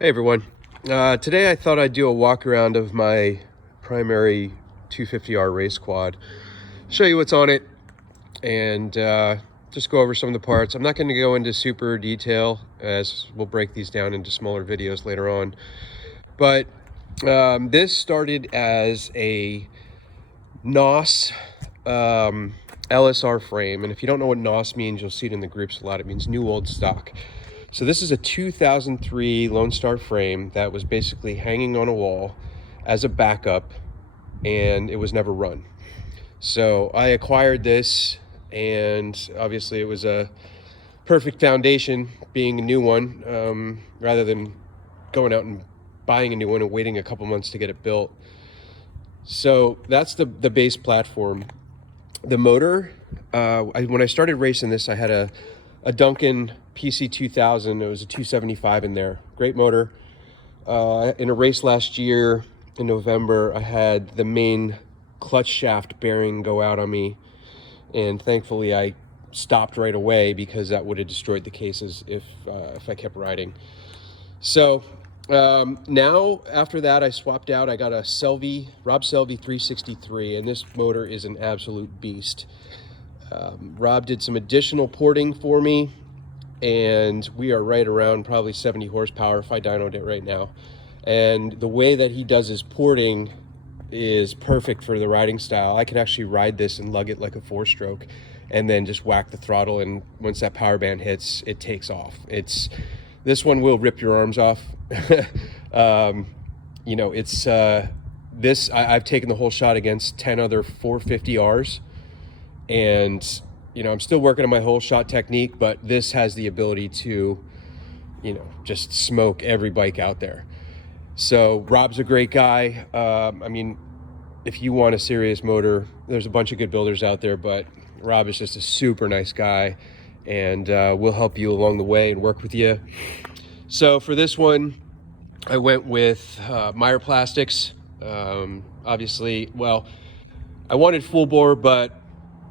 Hey everyone, today I thought I'd do a walk around of my primary 250R race quad, show you what's on it, and just go over some of the parts. I'm not going to go into super detail as we'll break these down into smaller videos later on, but this started as a NOS LSR frame, and if you don't know what NOS means, you'll see it in the groups a lot. It means new old stock. So this is a 2003 Lone Star frame that was basically hanging on a wall as a backup, and it was never run. So I acquired this, and obviously it was a perfect foundation being a new one, rather than going out and buying a new one and waiting a couple months to get it built. So that's the base platform. The motor, when I started racing this, I had a Duncan PC 2000. It was a 275 in there. Great motor. In a race last year in November, I had the main clutch shaft bearing go out on me, and thankfully I stopped right away because that would have destroyed the cases if I kept riding. So now after that, I swapped out. I got a Rob Selby 363, and this motor is an absolute beast. Rob did some additional porting for me, and we are right around probably 70 horsepower if I dynoed it right now. And the way that he does his porting is perfect for the riding style. I could actually ride this and lug it like a 4-stroke and then just whack the throttle, and once that power band hits, it takes off. This one will rip your arms off. You know, I've taken the whole shot against 10 other 450Rs, and I'm still working on my whole shot technique, but this has the ability to just smoke every bike out there. So Rob's a great guy. I mean, if you want a serious motor, there's a bunch of good builders out there, but Rob is just a super nice guy, and we'll help you along the way and work with you. So for this one, I went with Meyer Plastics. Obviously, well, I wanted full bore, but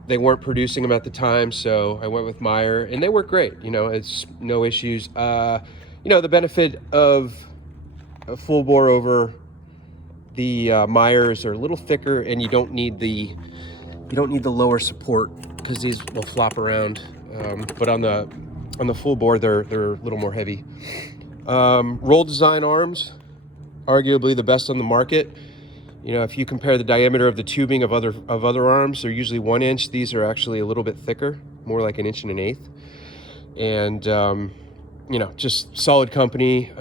they weren't producing them at the time, so I went with Meyer, and they work great. It's no issues. The benefit of a full bore over the Meyers are a little thicker, and you don't need the lower support because these will flop around. But on the full bore, they're a little more heavy. Roll design arms, arguably the best on the market. If you compare the diameter of the tubing of other arms, they're usually 1 inch. These are actually a little bit thicker, more like 1 1/8. And just solid company.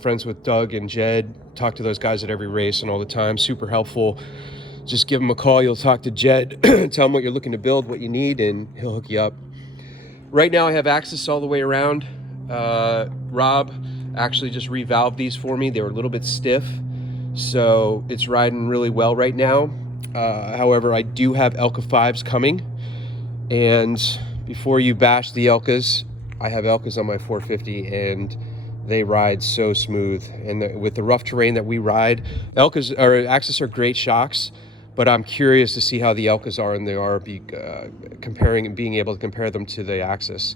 Friends with Doug and Jed. Talk to those guys at every race and all the time. Super helpful. Just give them a call. You'll talk to Jed, tell him what you're looking to build, what you need, and he'll hook you up. Right now I have access all the way around. Rob actually just revalved these for me. They were a little bit stiff, so it's riding really well right now. However, I do have Elka 5s coming, and before you bash the Elkas, I have Elkas on my 450, and they ride so smooth. And with the rough terrain that we ride, Axis are great shocks, but I'm curious to see how the Elkas are in the RB, comparing and being able to compare them to the Axis.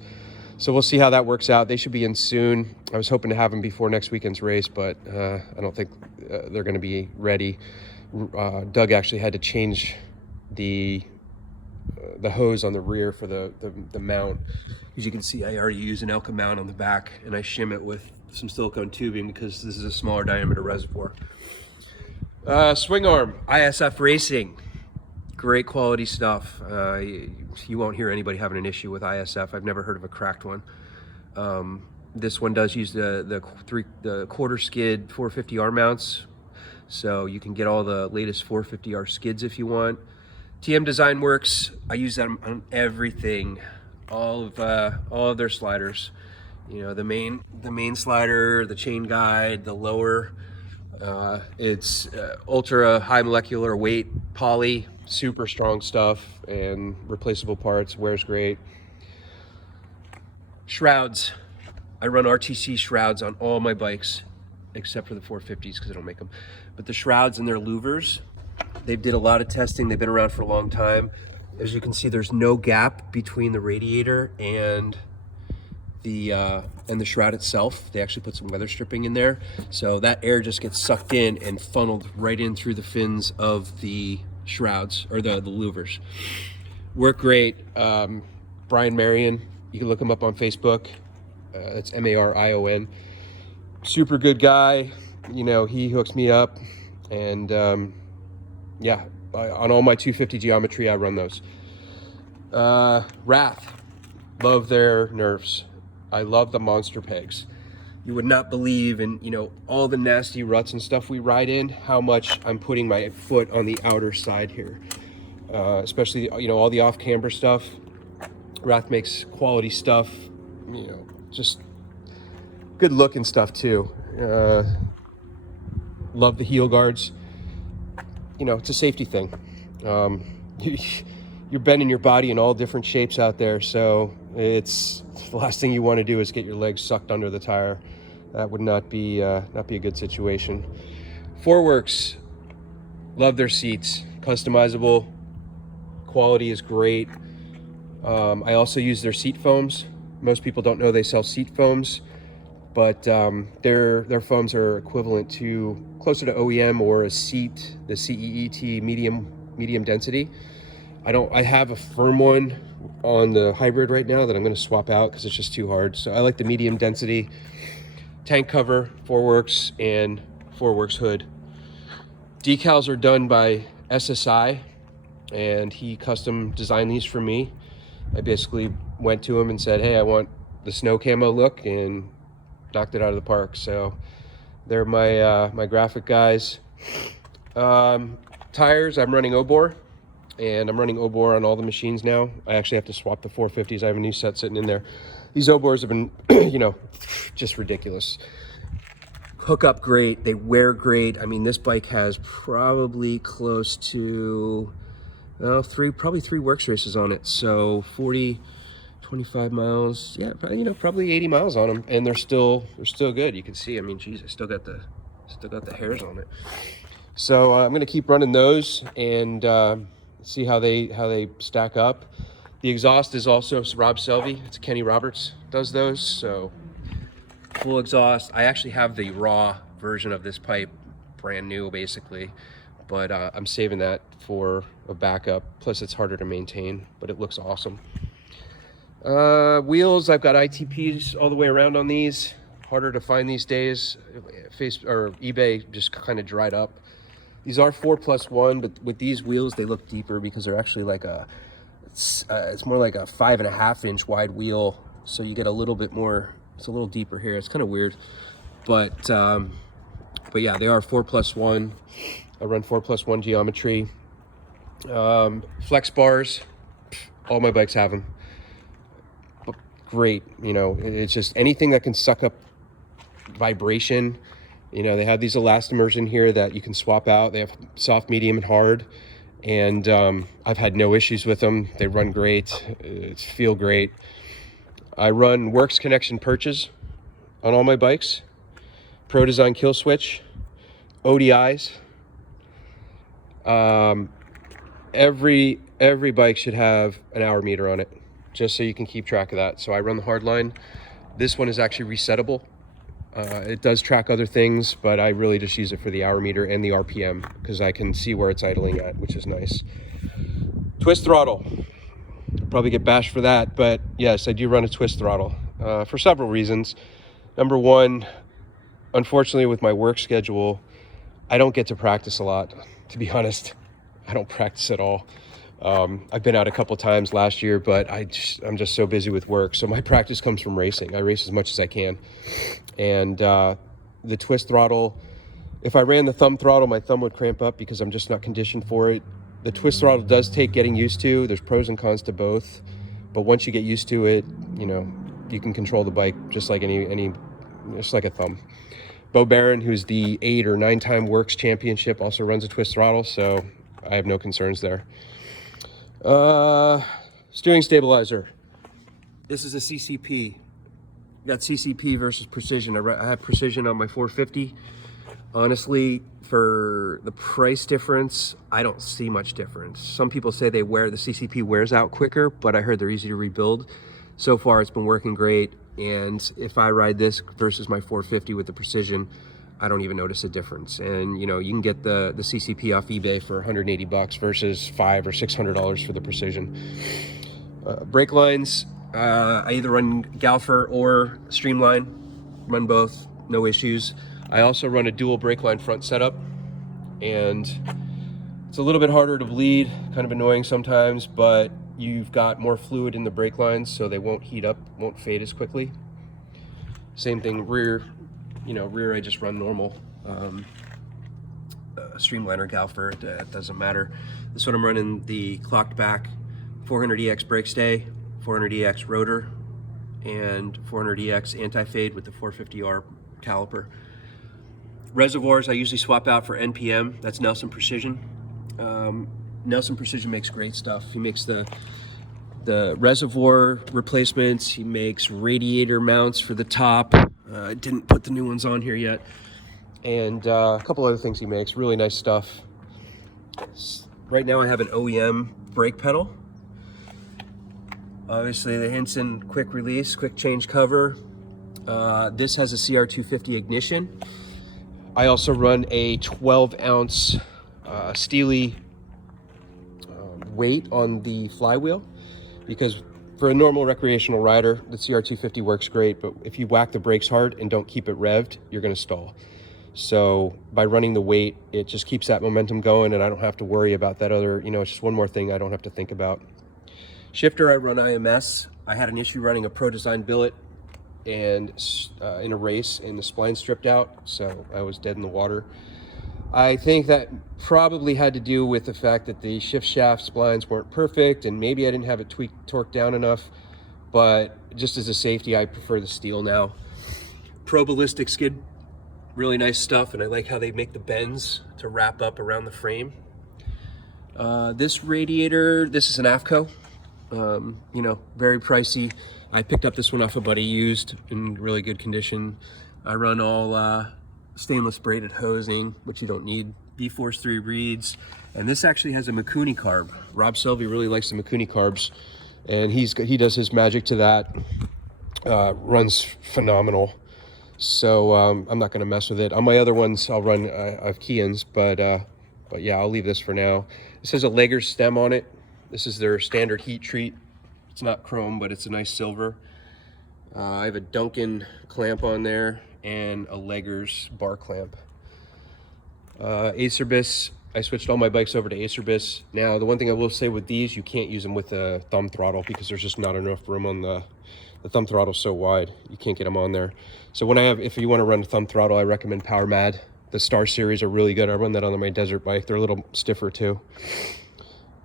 So we'll see how that works out. They should be in soon. I was hoping to have them before next weekend's race, but I don't think they're going to be ready. Doug actually had to change the hose on the rear for the mount. As you can see, I already use an Elka mount on the back, and I shim it with some silicone tubing because this is a smaller diameter reservoir. Swing arm, ISF Racing. Great quality stuff. You won't hear anybody having an issue with ISF. I've never heard of a cracked one. This one does use the quarter skid 450R mounts, so you can get all the latest 450R skids if you want. TM Design Works, I use them on everything, all of their sliders. The main slider, the chain guide, the lower. It's ultra high molecular weight poly, super strong stuff, and replaceable parts. Wears great. Shrouds, I run RTC Shrouds on all my bikes except for the 450s because I don't make them. But the Shrouds and their louvers, they did a lot of testing. They've been around for a long time. As you can see, there's no gap between the radiator and and the shroud itself. They actually put some weather stripping in there, so that air just gets sucked in and funneled right in through the fins of the shrouds, or the louvers. Work great. Brian Marion, you can look him up on Facebook. It's Marion. Super good guy. You know, he hooks me up, and yeah, on all my 250 geometry, I run those. Wrath, love their nerves. I love the monster pegs. You would not believe, in, you know, all the nasty ruts and stuff we ride in, how much I'm putting my foot on the outer side here. Especially, you know, all the off-camber stuff. Wrath makes quality stuff, you know, just good looking stuff too. Love the heel guards. You know, it's a safety thing. You're bending your body in all different shapes out there, so it's the last thing you want to do is get your legs sucked under the tire. That would not be a good situation. Foreworks, love their seats, customizable, quality is great. I also use their seat foams. Most people don't know they sell seat foams, but their foams are equivalent to closer to OEM or a seat, the CEET medium density. I have a firm one on the hybrid right now that I'm going to swap out because it's just too hard. So I like the medium density tank cover, Foreworks, and Foreworks hood. Decals are done by SSI, and he custom designed these for me. I basically went to him and said, hey, I want the snow camo look, and knocked it out of the park. So they're my graphic guys. Tires, I'm running Obor, and I'm running Obor on all the machines now. I actually have to swap the 450s. I have a new set sitting in there. These Obors have been, you know, just ridiculous. Hook up great, they wear great. I mean, this bike has probably close to, well, probably three works races on it. So 40, 25 miles, yeah, probably, you know, probably 80 miles on them, and they're still good. You can see, I mean, geez, I still got the hairs on it. So I'm gonna keep running those and see how they stack up. The exhaust is also Rob Selvey. It's Kenny Roberts does those, so full exhaust. I actually have the raw version of this pipe, brand new basically, but I'm saving that for a backup. Plus it's harder to maintain, but it looks awesome. Wheels, I've got ITPs all the way around on these. Harder to find these days. eBay just kind of dried up. These are 4+1, but with these wheels, they look deeper because they're actually like it's more like a 5.5 inch wide wheel. So you get a little bit more, it's a little deeper here. It's kind of weird, but yeah, they are 4+1. I run 4+1 geometry. Flex bars, all my bikes have them. Great, you know, it's just anything that can suck up vibration. You know, they have these elastomers in here that you can swap out. They have soft, medium, and hard, and I've had no issues with them. They run great, feel great. I run Works Connection Perches on all my bikes, Pro Design Kill Switch, ODIs. Every bike should have an hour meter on it, just so you can keep track of that. So I run the hardline. This one is actually resettable. It does track other things, but I really just use it for the hour meter and the RPM because I can see where it's idling at, which is nice. Twist throttle. Probably get bashed for that, but yes, I do run a twist throttle for several reasons. Number one, unfortunately with my work schedule, I don't get to practice a lot, to be honest. I don't practice at all. I've been out a couple times last year, but I'm just so busy with work. So my practice comes from racing. I race as much as I can. And the twist throttle, if I ran the thumb throttle, my thumb would cramp up because I'm just not conditioned for it. The twist throttle does take getting used to. There's pros and cons to both. But once you get used to it, you know, you can control the bike just like just like a thumb. Bo Barron, who's the 8 or 9-time Works Championship, also runs a twist throttle, so I have no concerns there. Steering stabilizer. This is a CCP. Got CCP versus Precision. I have Precision on my 450. Honestly, for the price difference, I don't see much difference. Some people say the CCP wears out quicker, but I heard they're easy to rebuild. So far, it's been working great. And if I ride this versus my 450 with the Precision, I don't even notice a difference. And you know, you can get the CCP off eBay for 180 bucks versus $500 or $600 for the Precision. Brake lines, I either run Galfer or Streamline, run both, no issues. I also run a dual brake line front setup, and it's a little bit harder to bleed, kind of annoying sometimes, but you've got more fluid in the brake lines, so they won't heat up, won't fade as quickly. Same thing rear, you know, rear I just run normal. Streamline or Galfer, it doesn't matter. This one I'm running the clocked back 400EX brake stay, 400EX rotor, and 400EX anti-fade with the 450R caliper. Reservoirs I usually swap out for NPM, that's Nelson Precision. Nelson Precision makes great stuff. He makes the reservoir replacements, he makes radiator mounts for the top. I didn't put the new ones on here yet. And a couple other things he makes, really nice stuff. Right now I have an Oem Brake Pedal. Obviously the Hinson quick release, quick change cover. This has a CR250 ignition. I also run a 12-ounce Steely weight on the flywheel, because for a normal recreational rider, the CR250 works great, but if you whack the brakes hard and don't keep it revved, you're gonna stall. So by running the weight, it just keeps that momentum going, and I don't have to worry about that other, you know, it's just one more thing I don't have to think about. Shifter, I run IMS. I had an issue running a Pro Design billet and in a race, and the spline stripped out, so I was dead in the water. I think that probably had to do with the fact that the shift shaft splines weren't perfect, and maybe I didn't have it torqued down enough, but just as a safety, I prefer the steel now. Pro Ballistic skid, really nice stuff, and I like how they make the bends to wrap up around the frame. This radiator, this is an AFCO, you know, very pricey. I picked up this one off a buddy used, in really good condition. I run all stainless braided hosing, which you don't need. B-Force 3 reeds, and this actually has a Mikuni carb. Rob Selvey really likes the Mikuni carbs, and he does his magic to that. Runs phenomenal. So I'm not going to mess with it. On my other ones, I'll run I have Keans, but yeah, I'll leave this for now. This has a Legger stem on it. This is their standard heat treat. It's not chrome, but it's a nice silver. I have a Duncan clamp on there and a Leggers bar clamp. Acerbis, I switched all my bikes over to Acerbis. Now, the one thing I will say with these, you can't use them with a thumb throttle because there's just not enough room on the thumb throttle so wide. You can't get them on there. So if you want to run a thumb throttle, I recommend Power Mad. The Star Series are really good. I run that on my desert bike. They're a little stiffer too.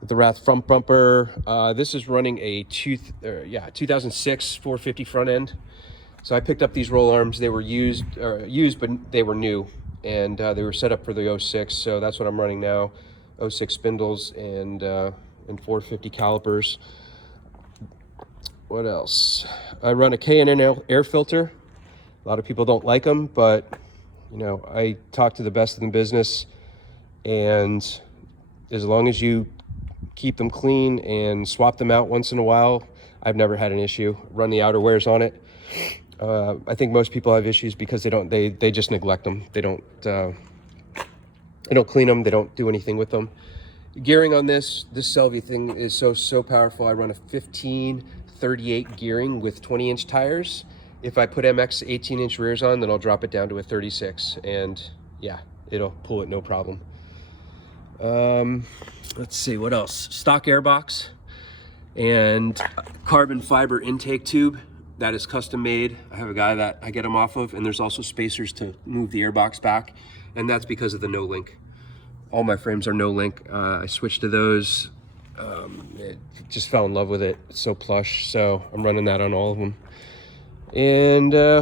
The Wrath front bumper. This is running a 2006 450 front end. So I picked up these roll arms. They were used, but they were new, and they were set up for the 06. So that's what I'm running now. 06 spindles and 450 calipers. What else? I run a K&N air filter. A lot of people don't like them, but you know, I talk to the best in the business, and as long as you keep them clean and swap them out once in a while, I've never had an issue. Run the outerwears on it. I think most people have issues because they just neglect them. They don't clean them. They don't do anything with them. Gearing on this Selvey thing is so powerful. I run a 1538 gearing with 20-inch tires. If I put MX 18-inch rears on, then I'll drop it down to a 36, and yeah, it'll pull it no problem. Let's see, what else? Stock airbox and carbon fiber intake tube that is custom made. I have a guy that I get them off of, and there's also spacers to move the airbox back, and that's because of the no link. All my frames are no link. I switched to those. Just fell in love with it. It's so plush, so I'm running that on all of them. And I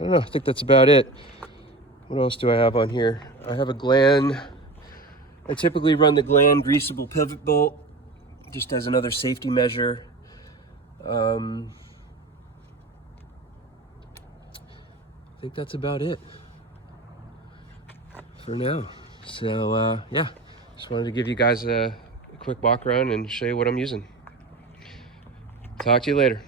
don't know, I think that's about it. What else do I have on here? I have a Glan. I typically run the Glan greasable pivot bolt just as another safety measure. I think that's about it for now. So yeah, just wanted to give you guys a quick walk around and show you what I'm using. Talk to you later.